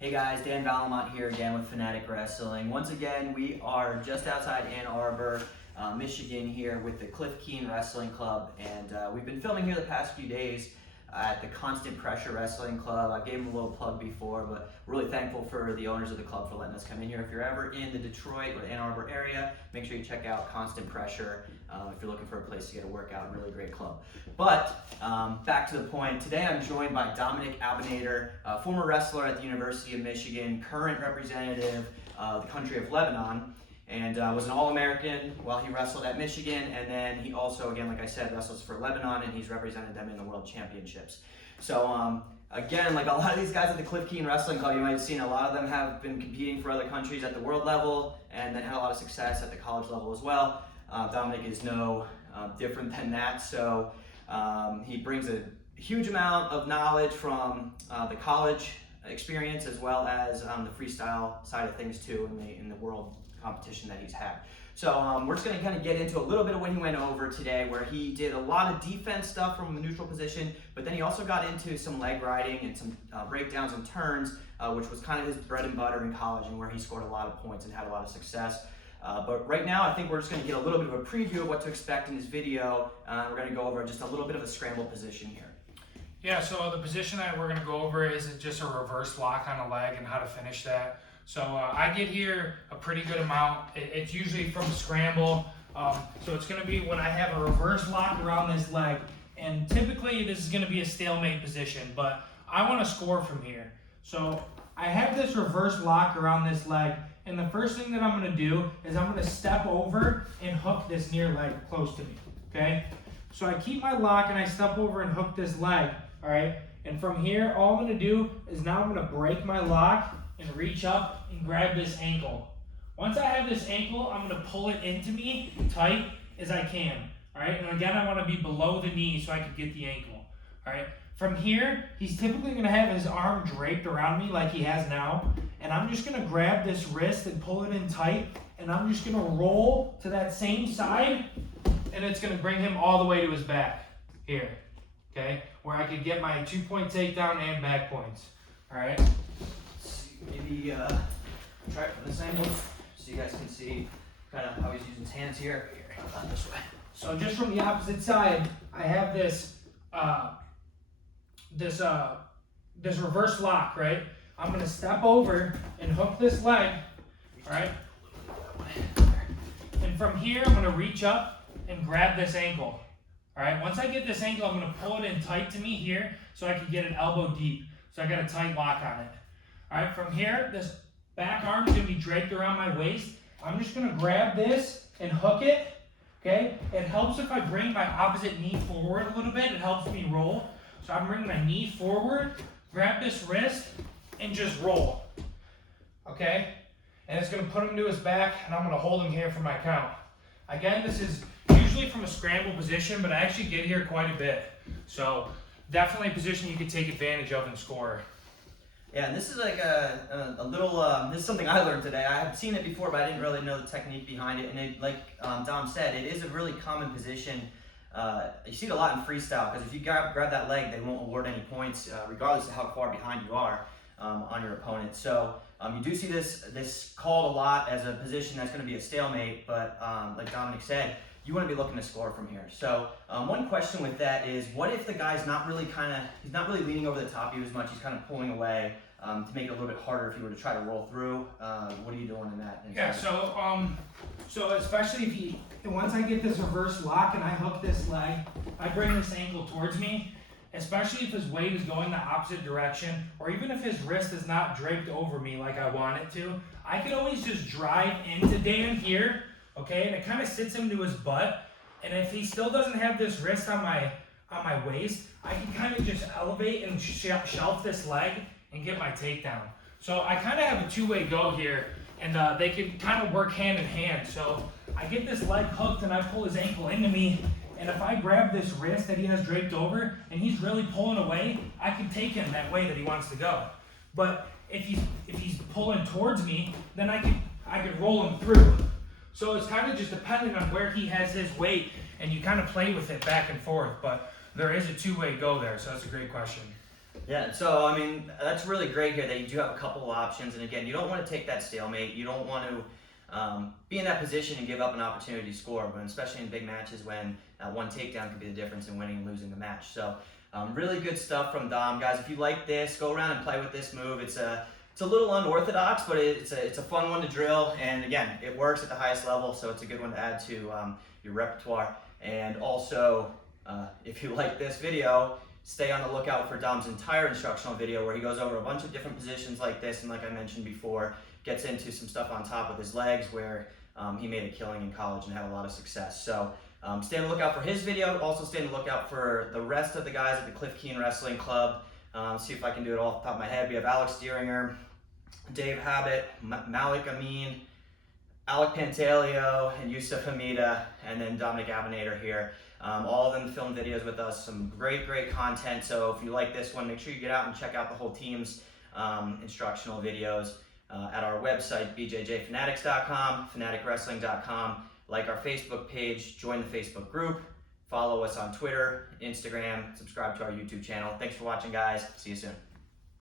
Hey guys, Dan Valamont here again with Fanatic Wrestling. Once again, we are just outside Ann Arbor, Michigan here with the Cliff Keen Wrestling Club, and we've been filming here the past few days at the Constant Pressure Wrestling Club. I gave them a little plug before, but we're really thankful for the owners of the club for letting us come in here. If you're ever in the Detroit or Ann Arbor area, make sure you check out Constant Pressure if you're looking for a place to get a workout. Really great club. But back to the point, today I'm joined by Domenic Abounader, former wrestler at the University of Michigan, current representative of the country of Lebanon, and was an All-American while he wrestled at Michigan, and then he also, again, like I said, wrestles for Lebanon, and he's represented them in the World Championships. So again, like a lot of these guys at the Cliff Keen Wrestling Club, you might have seen, a lot of them have been competing for other countries at the world level, and then had a lot of success at the college level as well. Domenic is no different than that, so he brings a huge amount of knowledge from the college experience as well as the freestyle side of things too in the world competition that he's had. So we're just going to kind of get into a little bit of what he went over today, where he did a lot of defense stuff from a neutral position, but then he also got into some leg riding and some breakdowns and turns, which was kind of his bread and butter in college and where he scored a lot of points and had a lot of success. But right now, I think we're just going to get a little bit of a preview of what to expect in this video. We're going to go over just a little bit of a scramble position here. Yeah, so the position that we're going to go over is just a reverse lock on a leg and how to finish that. So I get here a pretty good amount. It's usually from Scramble. So it's going to be when I have a reverse lock around this leg. And typically this is going to be a stalemate position, but I want to score from here. So I have this reverse lock around this leg. And the first thing that I'm going to do is I'm going to step over and hook this near leg close to me, okay? So I keep my lock and I step over and hook this leg, all right? And from here, all I'm going to do is now I'm going to break my lock and reach up and grab this ankle. Once I have this ankle, I'm going to pull it into me tight as I can, all right? And again, I want to be below the knee so I can get the ankle, all right? From here, he's typically going to have his arm draped around me like he has now. And I'm just going to grab this wrist and pull it in tight. And I'm just going to roll to that same side. And it's going to bring him all the way to his back here. Okay? Where I could get my 2-point takedown and back points. All right? Maybe try it from this angle so you guys can see kind of how he's using his hands here. This way. So just from the opposite side, I have this this reverse lock, right? I'm going to step over and hook this leg, all right? And from here, I'm going to reach up and grab this ankle, all right? Once I get this ankle, I'm going to pull it in tight to me here so I can get it elbow deep. So I got a tight lock on it. All right, from here, this back arm is going to be draped around my waist. I'm just going to grab this and hook it, okay? It helps if I bring my opposite knee forward a little bit. It helps me roll. So I'm bringing my knee forward, grab this wrist, and just roll, okay? And it's going to put him to his back, and I'm going to hold him here for my count. Again, this is usually from a scramble position, but I actually get here quite a bit. So definitely a position you can take advantage of and score. Yeah, and this is like a little, this is something I learned today. I had seen it before, but I didn't really know the technique behind it. And it, like Dom said, it is a really common position. You see it a lot in freestyle, because if you grab that leg, they won't award any points, regardless of how far behind you are on your opponent. So you do see this called a lot as a position that's going to be a stalemate, but like Domenic said, you want to be looking to score from here. So one question with that is, what if the guy's not really he's not really leaning over the top of you as much, he's kind of pulling away to make it a little bit harder if you were to try to roll through? What are you doing in that? Yeah, so especially if once I get this reverse lock and I hook this leg, I bring this ankle towards me, especially if his weight is going the opposite direction, or even if his wrist is not draped over me like I want it to, I could always just drive into Dan here, okay, and it kind of sits him to his butt. And if he still doesn't have this wrist on my waist, I can kind of just elevate and shelf this leg and get my takedown. So I kind of have a two-way go here, and they can kind of work hand in hand. So I get this leg hooked and I pull his ankle into me, and if I grab this wrist that he has draped over and he's really pulling away, I can take him that way that he wants to go. But if he's pulling towards me, then I could roll him through. So it's kind of just dependent on where he has his weight, and you kind of play with it back and forth. But there is a two-way go there, so that's a great question. Yeah, so I mean, that's really great here that you do have a couple of options. And again, you don't want to take that stalemate. You don't want to be in that position and give up an opportunity to score, but especially in big matches when one takedown could be the difference in winning and losing the match. So really good stuff from Dom. Guys, if you like this, go around and play with this move. It's a little unorthodox, but it's a fun one to drill. And again, it works at the highest level, so it's a good one to add to your repertoire. And also, if you like this video, stay on the lookout for Dom's entire instructional video where he goes over a bunch of different positions like this, and like I mentioned before, gets into some stuff on top with his legs where he made a killing in college and had a lot of success. So stay on the lookout for his video. Also stay on the lookout for the rest of the guys at the Cliff Keen Wrestling Club. See if I can do it all off the top of my head. We have Alex Deeringer, Dave Habit, Malik Amin, Alec Pantaleo, and Yusuf Hamida, and then Domenic Abounader here. All of them filmed videos with us, some great content. So if you like this one, make sure you get out and check out the whole team's instructional videos at our website, bjjfanatics.com, fanaticwrestling.com. Like our Facebook page, join the Facebook group, follow us on Twitter, Instagram, subscribe to our YouTube channel. Thanks for watching, guys. See you soon.